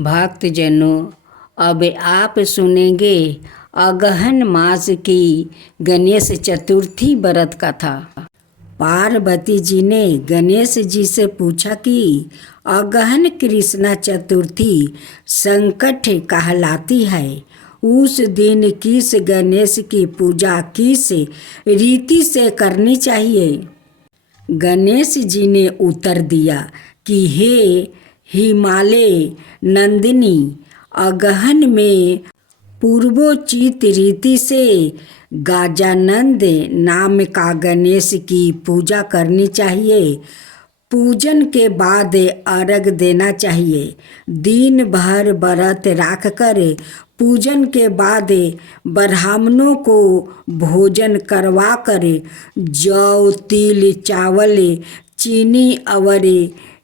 भक्तजनों, अब आप सुनेंगे अगहन मास की गणेश चतुर्थी व्रत कथा। पार्वती जी ने गणेश जी से पूछा कि अगहन कृष्णा चतुर्थी संकट कहलाती है। उस दिन किस गणेश की पूजा किस रीति से करनी चाहिए? गणेश जी ने उत्तर दिया कि हे हिमालय नंदिनी, अगहन में पूर्वोचित रीति से गजानंद नाम का गणेश की पूजा करनी चाहिए। पूजन के बाद अर्घ देना चाहिए। दिन भर व्रत रख कर पूजन के बाद ब्राह्मणों को भोजन करवा कर जौ, तिल, चावल, चीनी और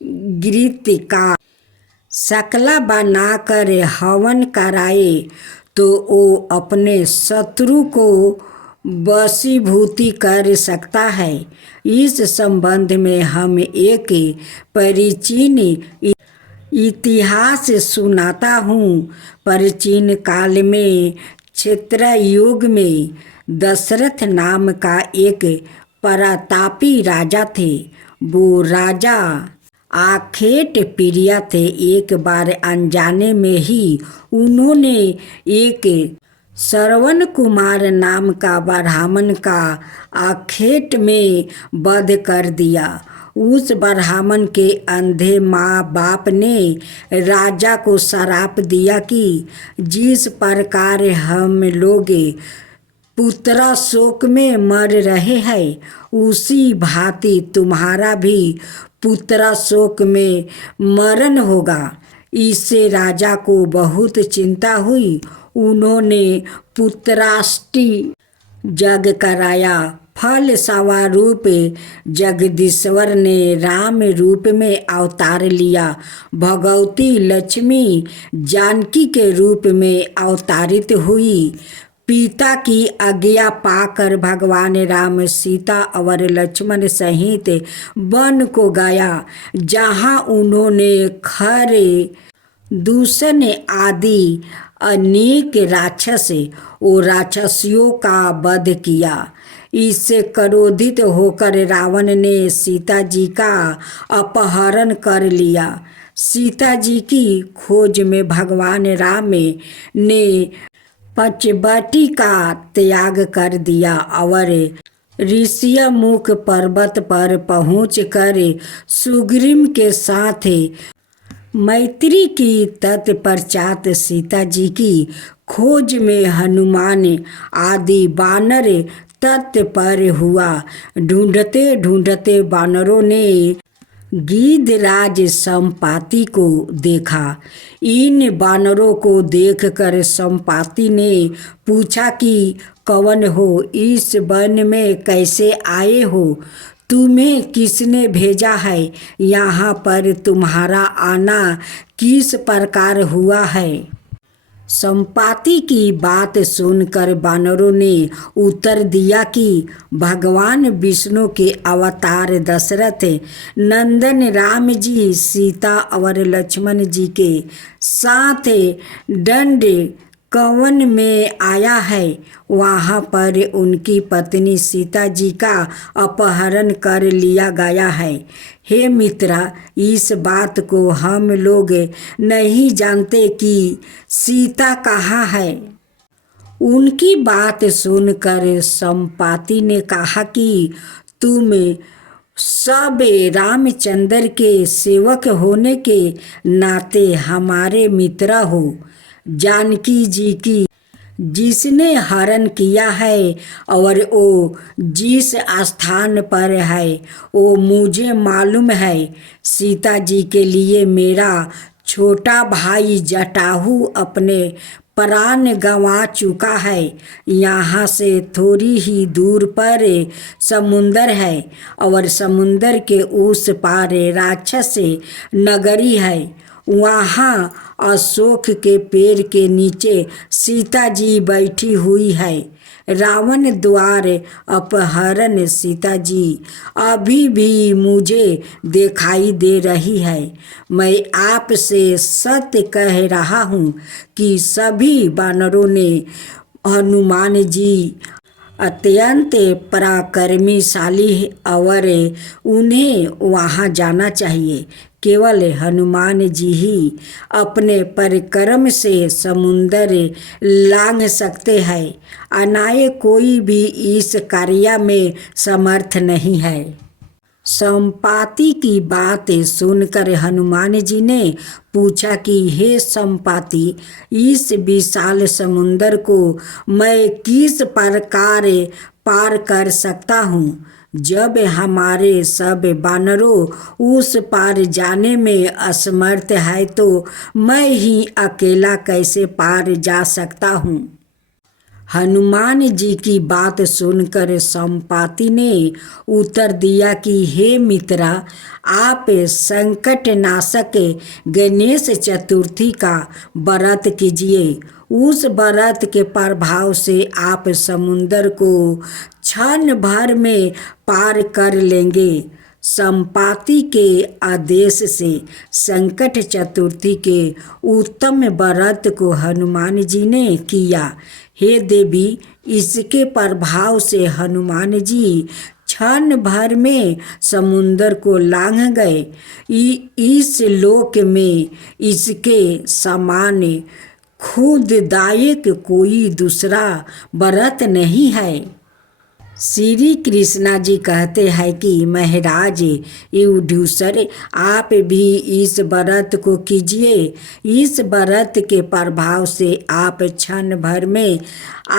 घृत का शकला बनाकर हवन कराए तो वो अपने शत्रु को वशीभूति कर सकता है। इस संबंध में हम एक प्राचीन इतिहास सुनाता हूँ। प्राचीन काल में क्षेत्रयुग में दशरथ नाम का एक प्रतापी राजा थे। वो राजा आखेट प्रिय थे। एक बार अनजाने में ही उन्होंने एक श्रवण कुमार नाम का ब्राह्मण का आखेट में वध कर दिया। उस ब्राह्मण के अंधे माँ बाप ने राजा को श्राप दिया कि जिस प्रकार हम लोग पुत्र शोक में मर रहे हैं, उसी भांति तुम्हारा भी पुत्र शोक में मरण होगा। इससे राजा को बहुत चिंता हुई। उन्होंने पुत्राष्टि यज्ञ कराया। फल स्वरूप जगदीश्वर ने राम रूप में अवतार लिया। भगवती लक्ष्मी जानकी के रूप में अवतारित हुई। पिता की आज्ञा पाकर भगवान राम सीता और लक्ष्मण सहित वन को गया, जहाँ उन्होंने खर, दूषण आदि अनेक राक्षस और राक्षसियों का वध किया। इससे क्रोधित होकर रावण ने सीता जी का अपहरण कर लिया। सीता जी की खोज में भगवान राम ने पंचवटी का त्याग कर दिया और ऋषिमुख पर्वत पर पहुंचकर सुग्रीव के साथ मैत्री की। तत्पश्चात सीता जी की खोज में हनुमान आदि बानर तत्पर हुआ। ढूंढते ढूंढते बानरों ने गिद्धराज संपाति को देखा। इन बानरों को देखकर संपाति ने पूछा कि कौन हो? इस वन में कैसे आए हो? तुम्हें किसने भेजा है? यहाँ पर तुम्हारा आना किस प्रकार हुआ है? संपाति की बात सुनकर बानरों ने उत्तर दिया कि भगवान विष्णु के अवतार दशरथ नंदन राम जी सीता और लक्ष्मण जी के साथ दंड कवन में आया है। वहाँ पर उनकी पत्नी सीता जी का अपहरण कर लिया गया है। हे मित्रा, इस बात को हम लोग नहीं जानते कि सीता कहाँ है। उनकी बात सुनकर संपाति ने कहा कि तुम सब रामचंद्र के सेवक होने के नाते हमारे मित्र हो। जानकी जी की जिसने हरण किया है और वो जिस स्थान पर है वो मुझे मालूम है। सीता जी के लिए मेरा छोटा भाई जटाहू अपने प्राण गंवा चुका है। यहाँ से थोड़ी ही दूर पर समुंदर है और समुंदर के उस पार राक्षस नगरी है। वहाँ अशोक के पेड़ के नीचे सीता जी बैठी हुई है। रावण द्वार अपहरण सीता जी अभी भी मुझे दिखाई दे रही है। मैं आपसे सत्य कह रहा हूँ कि सभी वानरों ने हनुमान जी अत्यंत पराक्रमशाली और उन्हें वहाँ जाना चाहिए। केवल हनुमान जी ही अपने परिक्रम से समुंदर लांघ सकते हैं, अन्य कोई भी इस कार्य में समर्थ नहीं है। संपाति की बात सुनकर हनुमान जी ने पूछा कि हे संपाति, इस विशाल समुंदर को मैं किस प्रकार पार कर सकता हूँ? जब हमारे सब वानरों उस पार जाने में असमर्थ है तो मैं ही अकेला कैसे पार जा सकता हूँ? हनुमान जी की बात सुनकर संपाति ने उत्तर दिया कि हे मित्रा, आप संकट नाशक गणेश चतुर्थी का व्रत कीजिए। उस व्रत के प्रभाव से आप समुंदर को क्षण भर में पार कर लेंगे। संपाति के आदेश से संकट चतुर्थी के उत्तम व्रत को हनुमान जी ने किया। हे देवी, इसके प्रभाव से हनुमान जी क्षण भर में समुंदर को लांघ गए। इस लोक में इसके समान खुददायक कोई दूसरा व्रत नहीं है। श्री कृष्णा जी कहते हैं कि महाराज युधिष्ठिर, आप भी इस व्रत को कीजिए। इस व्रत के प्रभाव से आप क्षण भर में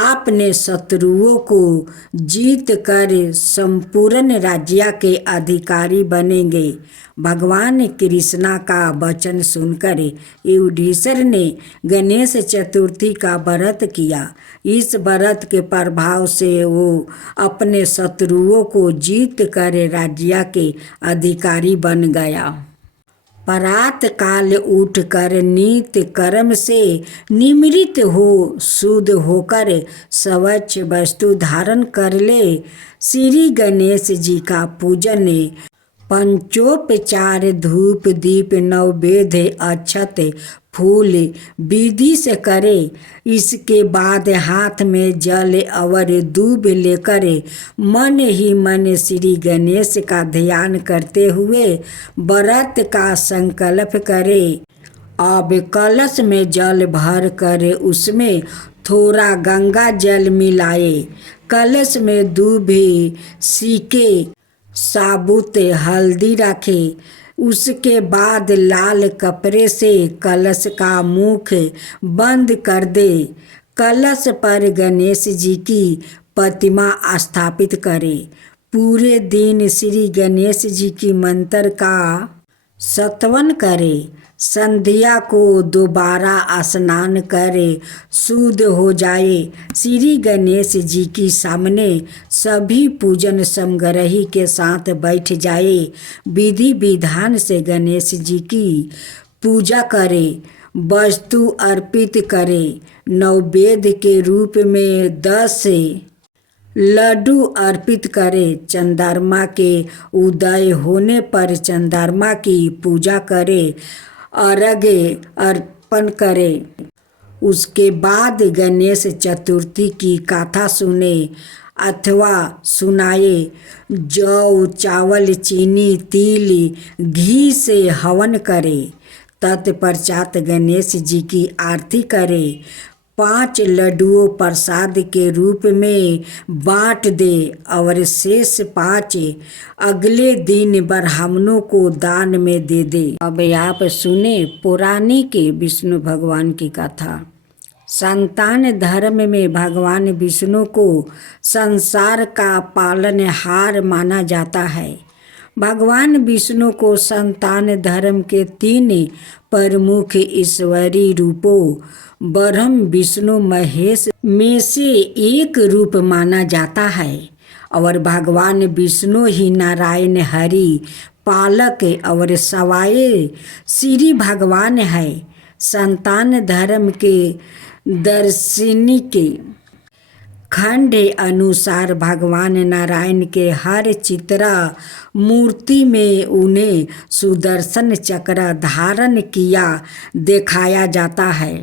अपने शत्रुओं को जीत कर संपूर्ण राज्य के अधिकारी बनेंगे। भगवान कृष्णा का वचन सुनकर युधिष्ठिर ने गणेश चतुर्थी का व्रत किया। इस व्रत के प्रभाव से वो अपने शत्रुओं को जीत कर राज्य के अधिकारी बन गया। प्रात काल उठकर नित्य कर्म से निमृत हो शुद्ध होकर स्वच्छ वस्तु धारण कर ले। श्री गणेश जी का पूजन पंचोपचार धूप दीप नैवेद्य अक्षत फूल विधि से करे। इसके बाद हाथ में जल और दूब लेकर मन ही मन श्री गणेश का ध्यान करते हुए व्रत का संकल्प करे। अब कलश में जल भर कर उसमें थोड़ा गंगा जल मिलाए। कलश में दूब सीके साबुत हल्दी रखे। उसके बाद लाल कपड़े से कलश का मुख बंद कर दे। कलश पर गणेश जी की प्रतिमा स्थापित करे। पूरे दिन श्री गणेश जी की मंत्र का स्तवन करे। संध्या को दोबारा स्नान करे शुद्ध हो जाए। श्री गणेश जी की सामने सभी पूजन समग्रही के साथ बैठ जाए। विधि विधान से गणेश जी की पूजा करे, वस्तु अर्पित करे। नैवेद्य के रूप में 10 लड्डू अर्पित करे। चंद्रमा के उदय होने पर चंद्रमा की पूजा करे, अर्घ्य अर्पण करे। उसके बाद गणेश चतुर्थी की कथा सुने अथवा सुनाए। जौ चावल चीनी तिल घी से हवन करे। तत्पश्चात गणेश जी की आरती करे। 5 लड्डुओं प्रसाद के रूप में बांट दे और शेष 5 अगले दिन ब्राह्मणों को दान में दे दे। अब आप सुने पौराणिक विष्णु भगवान की कथा। संतान धर्म में भगवान विष्णु को संसार का पालनहार माना जाता है। भगवान विष्णु को संतान धर्म के 3 प्रमुख ईश्वरी रूपों ब्रह्म विष्णु महेश में से एक रूप माना जाता है और भगवान विष्णु ही नारायण हरि पालक और सवाए श्री भगवान है। संतान धर्म के दार्शनिक खंड अनुसार भगवान नारायण के हर चित्रा मूर्ति में उन्हें सुदर्शन चक्र धारण किया दिखाया जाता है।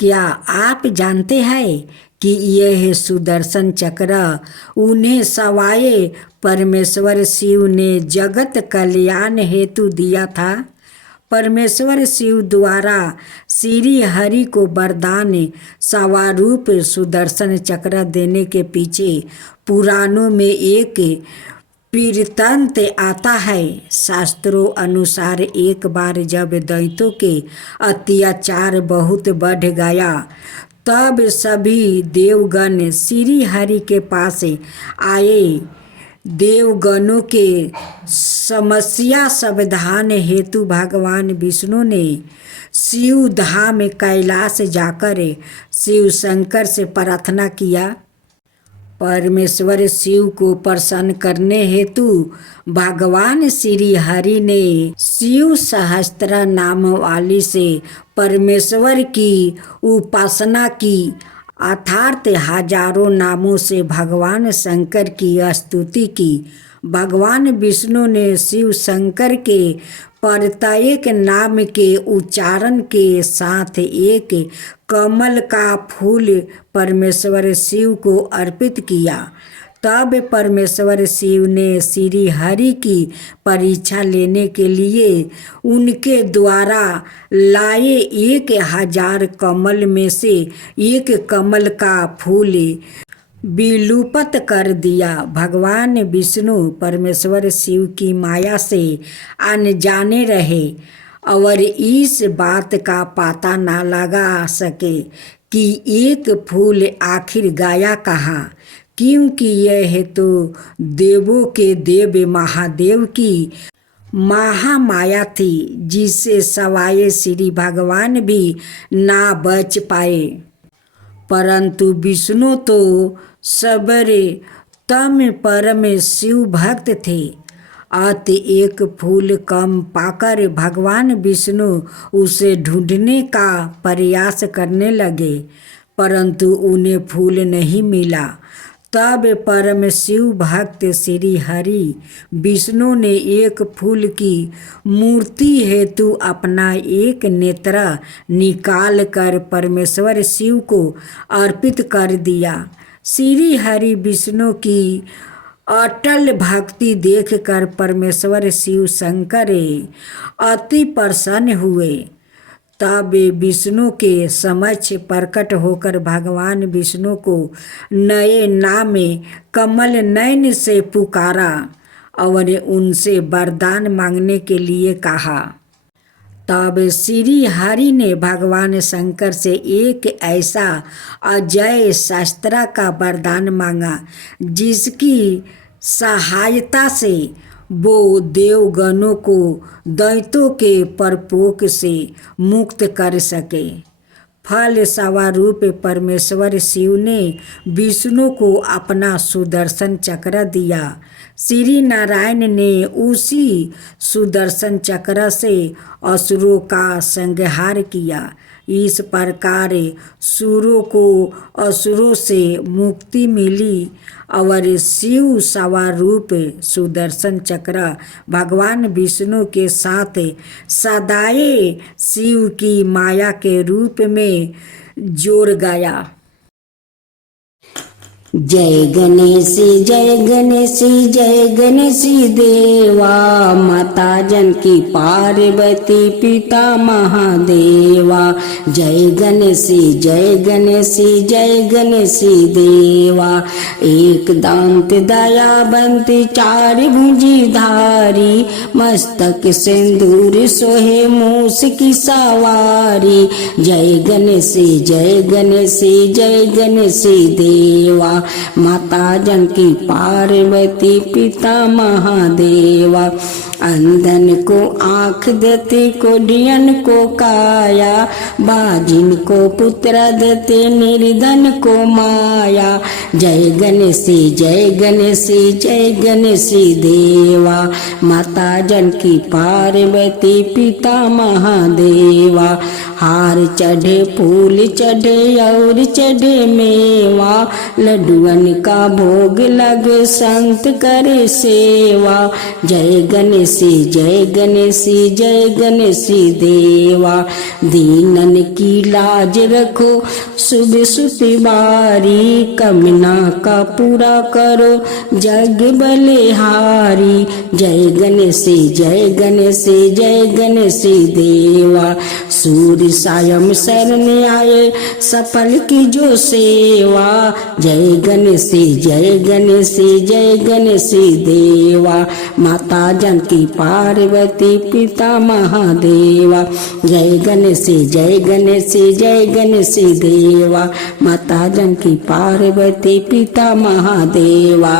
क्या आप जानते हैं कि यह सुदर्शन चक्र उन्हें सवाए परमेश्वर शिव ने जगत कल्याण हेतु दिया था। परमेश्वर शिव द्वारा श्री हरि को वरदान स्वरूप सुदर्शन चक्र देने के पीछे पुराणों में एक वृत्तांत आता है। शास्त्रों अनुसार एक बार जब दैत्यों के अत्याचार बहुत बढ़ गया तब सभी देवगण श्री हरि के पास आए। देवगणों के समस्या समाधान हेतु भगवान विष्णु ने शिव धाम कैलाश जाकर शिव शंकर से प्रार्थना किया। परमेश्वर शिव को प्रसन्न करने हेतु भगवान श्री हरि ने शिव सहस्त्र नाम वाली से परमेश्वर की उपासना की, अर्थात हजारों नामों से भगवान शंकर की स्तुति की। भगवान विष्णु ने शिव शंकर के प्रत्येक नाम के उच्चारण के साथ एक कमल का फूल परमेश्वर शिव को अर्पित किया। तब परमेश्वर शिव ने श्री हरि की परीक्षा लेने के लिए उनके द्वारा लाए 1000 कमल में से एक कमल का फूल विलुप्त कर दिया। भगवान विष्णु परमेश्वर शिव की माया से अनजाने रहे और इस बात का पता न लगा सके कि एक फूल आखिर गया कहाँ, क्योंकि यह तो देवों के देव महादेव की महामाया थी, जिससे सवाए श्री भगवान भी ना बच पाए। परंतु विष्णु तो सबरे तम परम शिव भक्त थे। अत एक फूल कम पाकर भगवान विष्णु उसे ढूंढने का प्रयास करने लगे, परंतु उन्हें फूल नहीं मिला। तब परम शिव भक्त श्री हरि विष्णु ने एक फूल की मूर्ति हेतु अपना एक नेत्र निकाल कर परमेश्वर शिव को अर्पित कर दिया। श्री हरि विष्णु की अटल भक्ति देखकर परमेश्वर शिव शंकर अति प्रसन्न हुए। तब विष्णु के समक्ष प्रकट होकर भगवान विष्णु को नए नाम कमल नयन से पुकारा और उनसे वरदान मांगने के लिए कहा। तब श्री हरि ने भगवान शंकर से एक ऐसा अजय शस्त्र का वरदान मांगा जिसकी सहायता से वो देवगणों को दैत्यों के प्रकोप से मुक्त कर सके। फल स्वरूप परमेश्वर शिव ने विष्णु को अपना सुदर्शन चक्र दिया। श्री नारायण ने उसी सुदर्शन चक्र से असुरों का संहार किया। इस प्रकार सुरों को असुरों से मुक्ति मिली और शिव स्वरूप सुदर्शन चक्र भगवान विष्णु के साथ सदाए शिव की माया के रूप में जोड़ गया। जय गणेशी जय गणेशी जय गणेशी देवा, माता जानकी पार्वती पिता महादेवा। जय गणेशी जय गणेशी जय गणेशी देवा, एक दांत दयावंत चार भुजी धारी, मस्तक सिंदूर सोहे मूस की सवारी। जय गणेशी जय गणेशी जय गणेशी देवा, माता जानकी पार्वती पिता महादेवा। अंधन को आँख देते, कोढ़ियन को काया, बाजिन को पुत्र देते, निर्धन को माया। जय गणेश जय गणेश जय गणेश देवा, माता जानकी पार्वती पिता महादेवा। हार चढ़े फूल चढ़े और चढ़े मेवा, लड्डुअन का भोग लगे संत करे सेवा। जय गणेश जय गणेश जय गणेश देवा, दीनन की लाज रखो सुबह सुती बारी, कमना का पूरा करो जग बलिहारी। जय गणेश जय गणेश जय गणेश देवा, सूर्य सायं शरण आए सफल की जो सेवा। जय गणेश जय गणेश जय गणेश देवा, माता जानकी पार्वती पिता महादेवा। जय गणेश जय गणेश जय गणेश देवा, माता जानकी पार्वती पिता महादेवा।